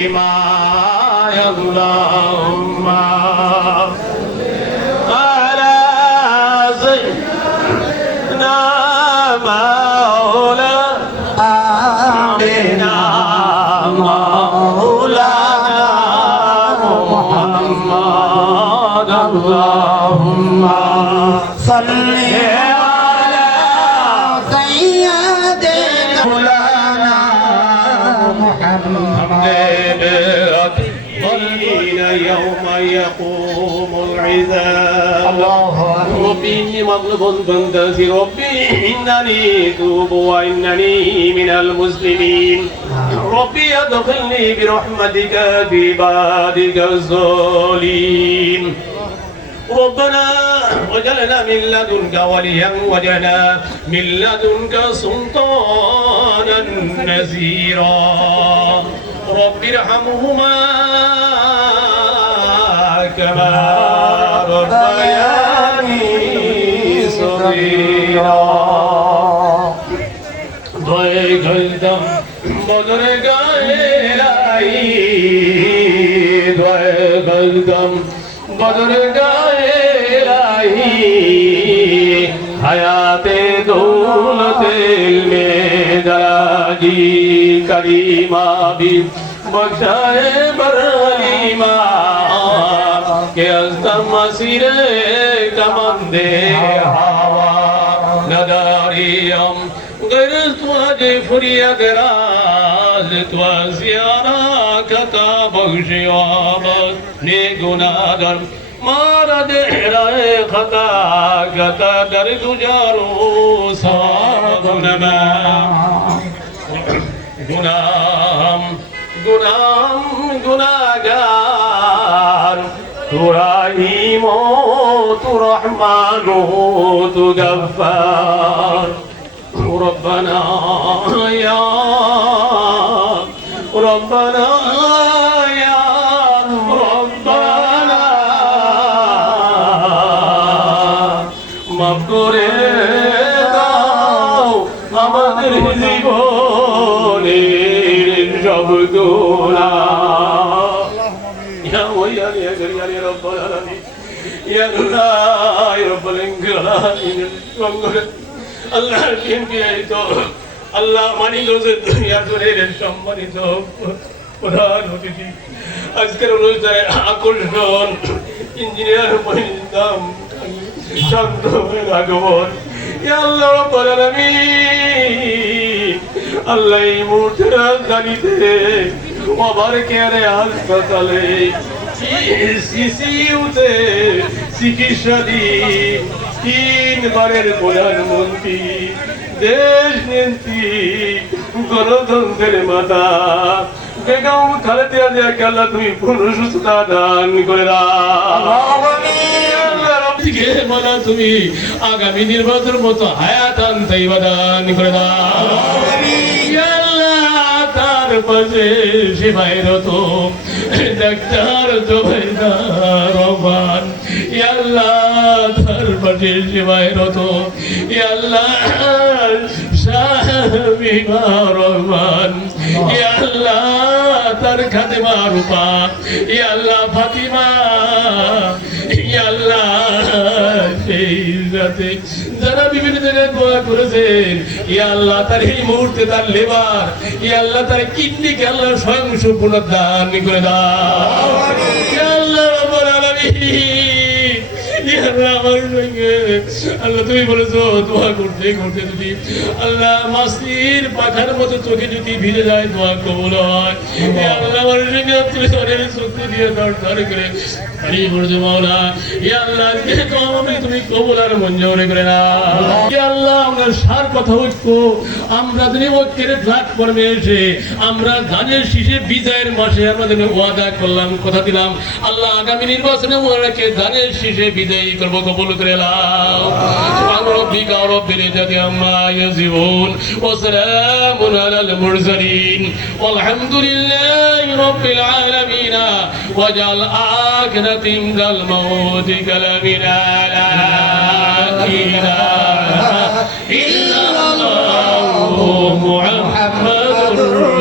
ما اللهم على سيدنا مولانا مولانا محمد اللهم صل على سيدنا مولانا الضالين يوم يقوم العذاب الله ربي إني مغلوب فانتصر ربي إنني توب وإنني من المسلمين ربي أدخلني برحمتك في عبادك الصالحين ربنا وجعلنا من لدنك وليا وجعلنا من لدنك سلطانا نزيرا رب ارحمهما كما ربياني صغيرا ভয়ে গলতাম বদরে গায়ে লাই ভয়ে ilahi hayate dolulat ilmi daragi karima bi bakşae baralima ke azda masire tamande hava nadariyam gayrı tuhac furyad raz tu ziyara kata bakşi ne günahlar مارا دے رائے خطا خطا در گزارو صاحب نما گنام گنام گناگار تو رحیم تو رحمان تو غفار ربنا يا ربنا يا আমাদের জীবনের সব গোলা গরিয়া ইয়া রব্বাল আলামিন। ইয়া আল্লাহ, ইয়া রব্বাল আলামিন আল্লাহ দিন বিয়াইত আল্লাহ মানি লোজে দুনিয়া জুড়ে সম্মানিত প্রধান অতিথি। আজকের অনুষ্ঠানে আকর্ষণ, ইঞ্জিনিয়ার শান্ত ভাগবত প্রধানমন্ত্রী, দেশ নেত্রী গণতন্ত্রের মাতা। বেগম খালেদা জিয়াকে আল্লাহ তুমি পূর্ণ সুস্থতা দান করে দাও। দিকে বলা তুমি? আগামী নির্বাচন মতো হায়াত আনতে দান করে দাও। তার পাশে সেবাইরত ডাক্তার জোবাইদার রহমান। তার পাশে আল্লাহ শাহিমা রহমান। ইয়া আল্লাহ তার খাদেমা রূপা। ইয়া আল্লাহ ফাতিমা। আল্লাহ সেই রাতে যারা বিভিন্ন জায়গায় দোয়া করেছেন ইয়া আল্লাহ তার এই মুহূর্তে তার লেবার ইয়া আল্লাহ তার কিডনিকে আল্লাহ স্বয়ং সম্পূর্ণ দান করে দাও। ইয়া আল্লাহ রাব্বুল আলামিন। আমার তুমি যদি আমার আর মঞ্জুর করে আল্লাহ, আমরা সার কথা আমরা যদি ঐক্যের প্ল্যাটফর্মে এসে, আমরা ধানের শীষে বিজয়ের মাসে আমাদের ওয়াদা করলাম, কথা দিলাম। আল্লাহ, আগামী নির্বাচনে ধানের শীষে বিজয়ী করবো কবুল করে লাও সুবহান রাব্বিকা রাব্বিল ইজ্জাতি আম্মা ইয়াসিফুন ওয়া সালামুন আলাল মুরসালিন والحمد لله رب العالمين واجعل آخرة عند الموت كلامنا لا إله إلا الله محمد